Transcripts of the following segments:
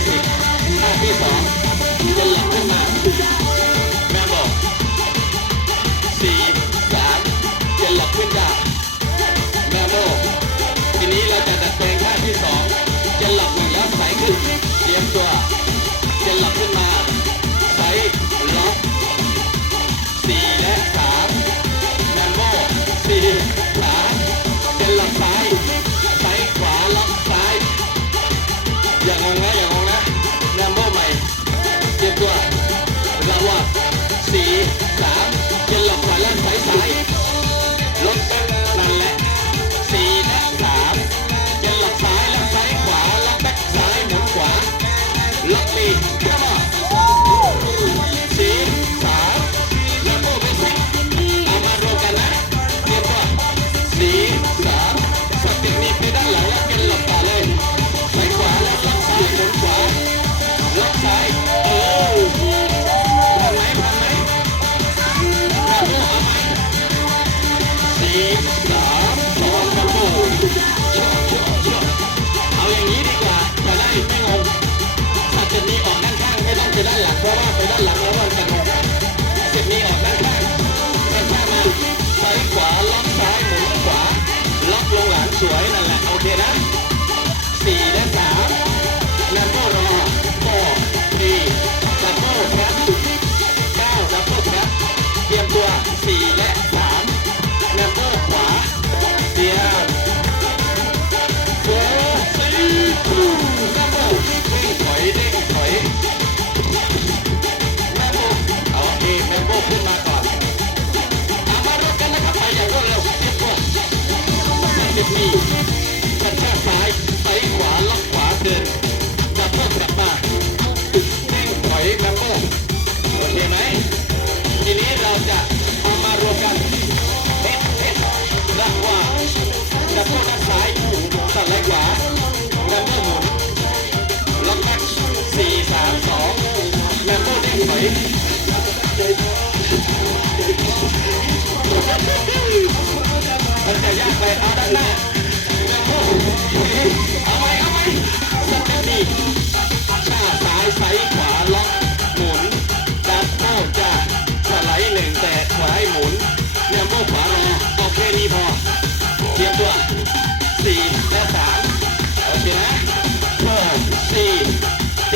谢谢，哎，一房。lovely.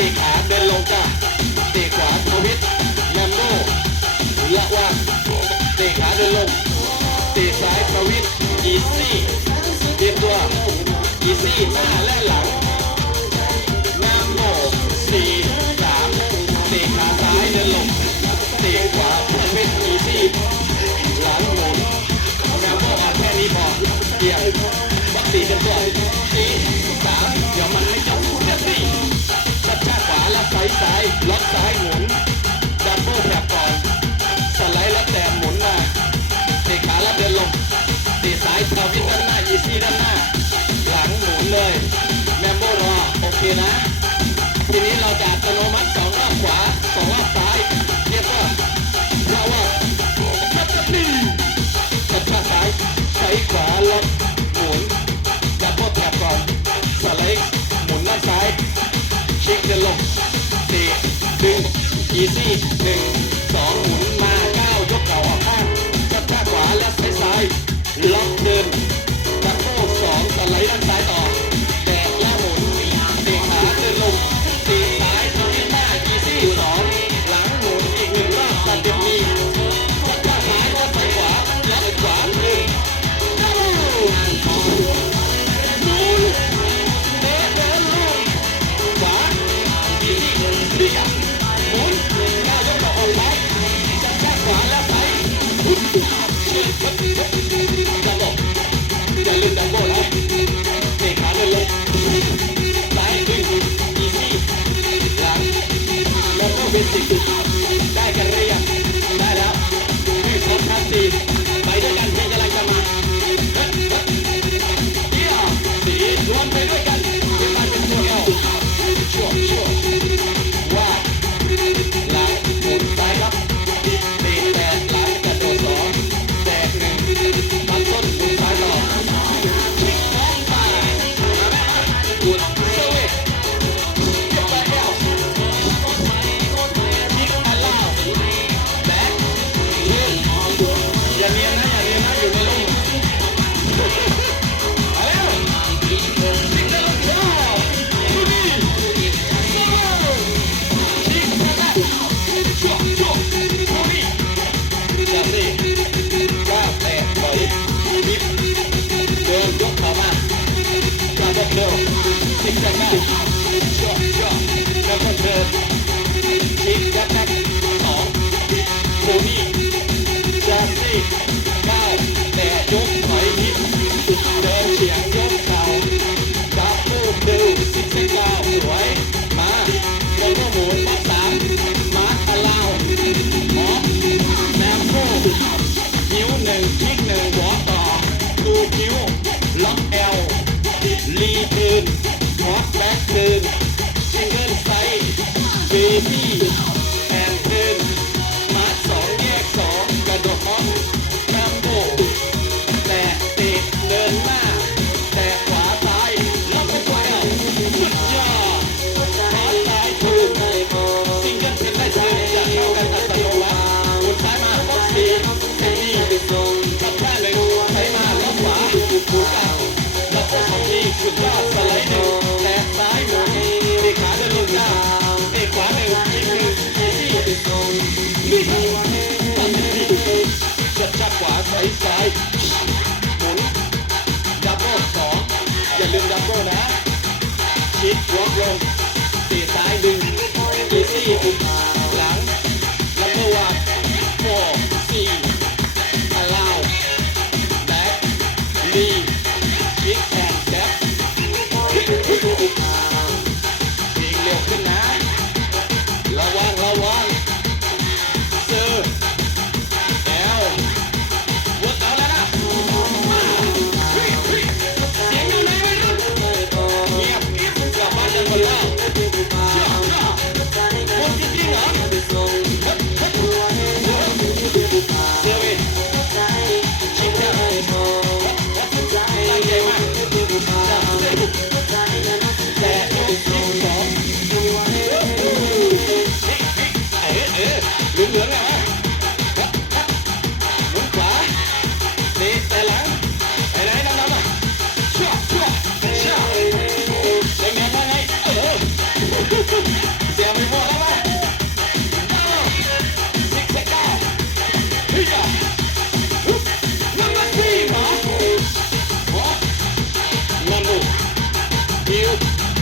ตีขวาเดินลงจ้าตีขวาทวิตแลมโบ้ละว่าตีขาเดินลงตีซ้ายทวิตอีซี่เตรียมตัวอีซี่หน้าและหลังแลมโบ้สี่สามตีขาซ้ายเดินลงตีขวาทวิตอีซี่หลังหมุนแลมโบ้อาแค่นี้พอเกี่ยง เคนะ ทีนี้เราจะอัตโนมัติสองรอบขวาสองรอบซ้าย เรียกว่าเราว่าพัฒนีจับขาซ้ายใช้ขวาล็อกหมุนจับพวกแถบก่อนสไลด์หมุนหน้าซ้ายเชิกจะลงเตะดึงอีซี่หนึ่ง ได้กันเรียบได้แล้วมีสองพันสี่ไปด้วยกันเพลงกำลังจะมาดี๋ยวสีรวมไปด้วยกันเป็นมันเป็นตัวชัวชั่ ลีคืนฮอตแบ็คคืนซิงเกิลไซส์เบบี้แอนคืนมาสองแยกสองกระโดดฮอตแคมโบแต่เตะเดินหน้า แต่ขวาซ้ายรับไปตัวเดียวสุดยอดขวาซ้ายถูกซิงเกิลเป็นได้คืนจะเข้ากันอัตโนมัติหมุนซ้ายมาบ็อกซี่เซมี่ทับท่าหนึ่งใช้มาแล้วขวาถูกกันแล้วก็ ของที่สุดยอดสไลด์หนึ่งแตะซ้ายหมุนเตะขาเดินลงหน้าเตะขวาหนึ่งชิดหนึ่งอีซี่นี่ตัดนี่จัดจับขวาใส่ซ้ายหมุนดับเบิลสองอย่าลืมดับเบิลนะชิดวอล์กลงเตะซ้ายดึงอีซี่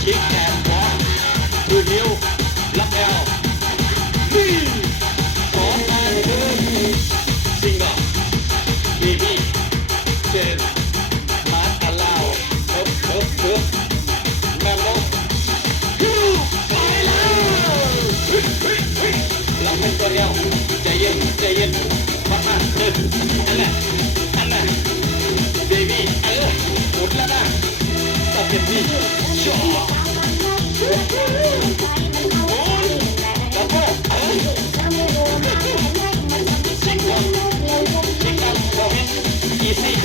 heel, kick and walk, to heel, lock L, knee, on and turn, single, baby, ten, mat allow, up, up, up, memo, heel, ไปแล้วเฮ้ยเฮ้ยเฮ้ยเราเป็นตัวเดียวใจเย็นใจเย็นมากมากๆเดินอันนั้นอันนั้ เป็นพี่ชอหมุนดับเบิ้ลเออซิงเกิลซิงเกิลโมเมนต์อีซี่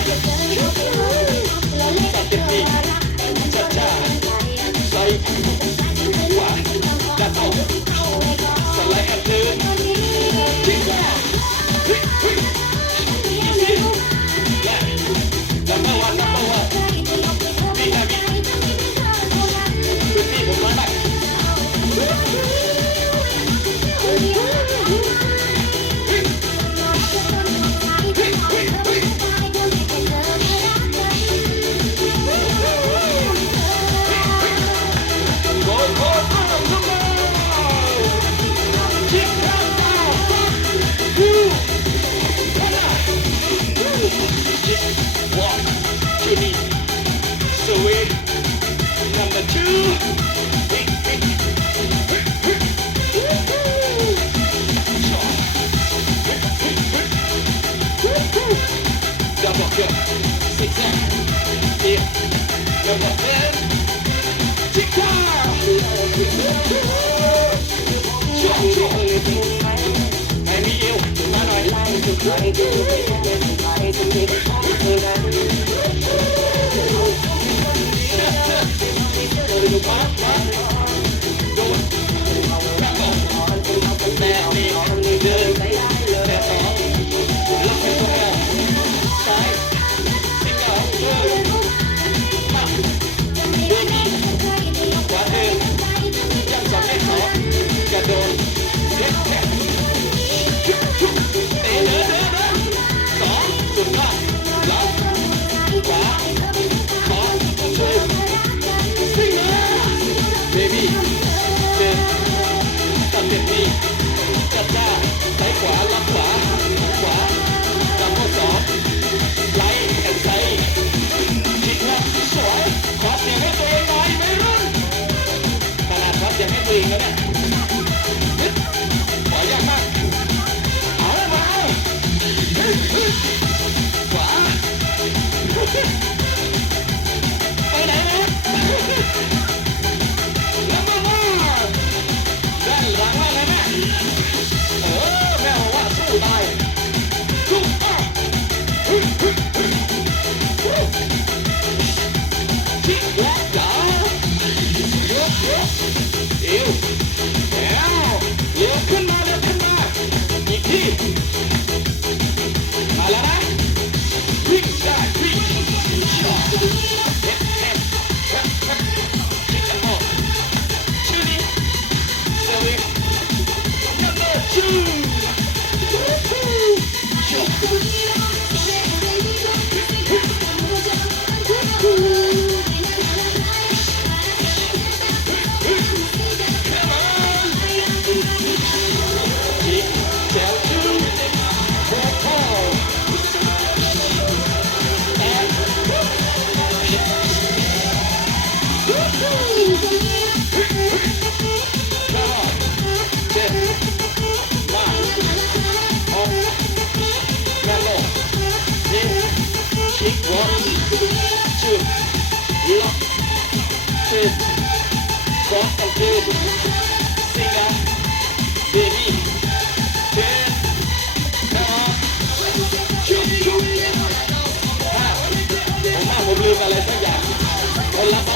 ตัดเป็นพี่ช้าช้าใส่ขวาดับเบิ้ล Bye. ครับยังให้วเองนะเนี่ยฮึดขอยากมาก เอามาฮึฮึดขวาไปไหนนะแล้วมาว่าด้านหลังว่าไงแม่โอ้แม่บอกว่าสู้ตายสู้อะฮึ good singer baby ten nine ชุบชุบห้าผมลืมอะไรสักอย่างคนละ